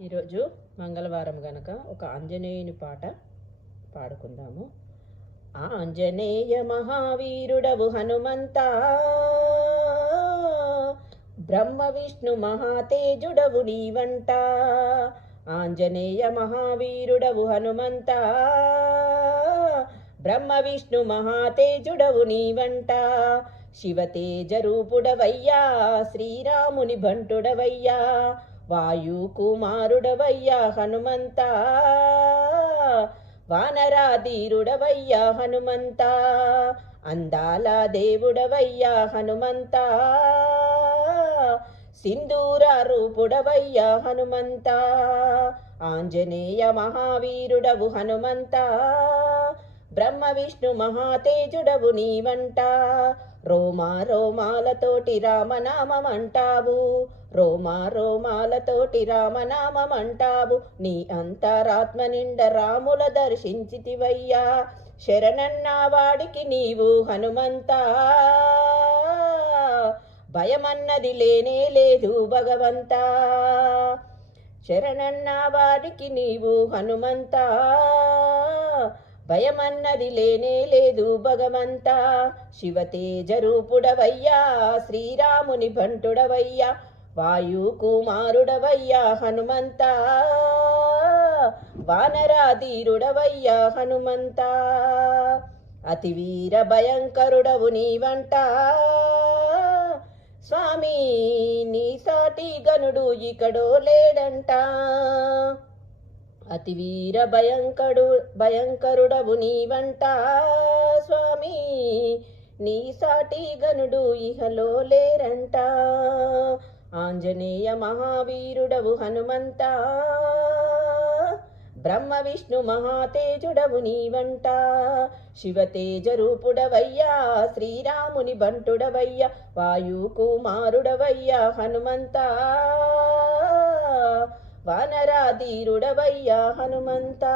ఈరోజు మంగళవారం గనక ఒక ఆంజనేయుని పాట పాడుకుందాము. ఆంజనేయ మహావీరుడవు హనుమంత బ్రహ్మ విష్ణు మహాతేజుడవు నీవంట ఆంజనేయ మహావీరుడవు హనుమంత బ్రహ్మ విష్ణు మహాతేజుడవు నీవంట శివతేజ రూపుడవయ్యా శ్రీరాముని బంటుడవయ్యా వాయు కుమారుడవయ్యా హనుమంత. వానరాధీరుడవయ్యా హనుమంత. అందాల దేవుడవయ్యా హనుమంత. సింధూర రూపుడవయ్యా హనుమంత. ఆంజనేయ మహావీరుడవు హనుమంతా. బ్రహ్మ విష్ణు మహాతేజుడవు నీవంట. రోమా రోమాలతోటి రామనామమంటావు. రోమా రోమాలతోటి రామనామమంటావు. నీ అంతరాత్మ నిండ రాముల దర్శించితివయ్యా. శరణన్నావాడికి నీవు హనుమంతా. భయమన్నది లేనే లేదు భగవంతా. శరణన్నా వాడికి నీవు హనుమంతా. భయమన్నది లేనే లేదు భగవంతా. శివతేజ రూపుడవయ్యా శ్రీరాముని బంటుడవయ్యా వాయు కుమారుడవయ్యా హనుమంతా. వానరాధీరుడవయ్యా హనుమంతా. అతి వీర భయంకరుడవు నీవంట. స్వామి నీ సాటి గనుడు ఇకడో లేడంట. అతి వీర భయంకడు భయంకరుడవు నీవంట స్వామి. నీ సాటి గనుడు ఇహలో లేరంట. ఆంజనేయ మహావీరుడవు హనుమంత. బ్రహ్మ విష్ణు మహాతేజుడవు నీవంట. శివతేజ రూపుడవయ్యా శ్రీరాముని బంటుడవయ్యా వాయు కుమారుడవయ్యా హనుమంతా. వానరాధీరుడవయ్యా హనుమంతా.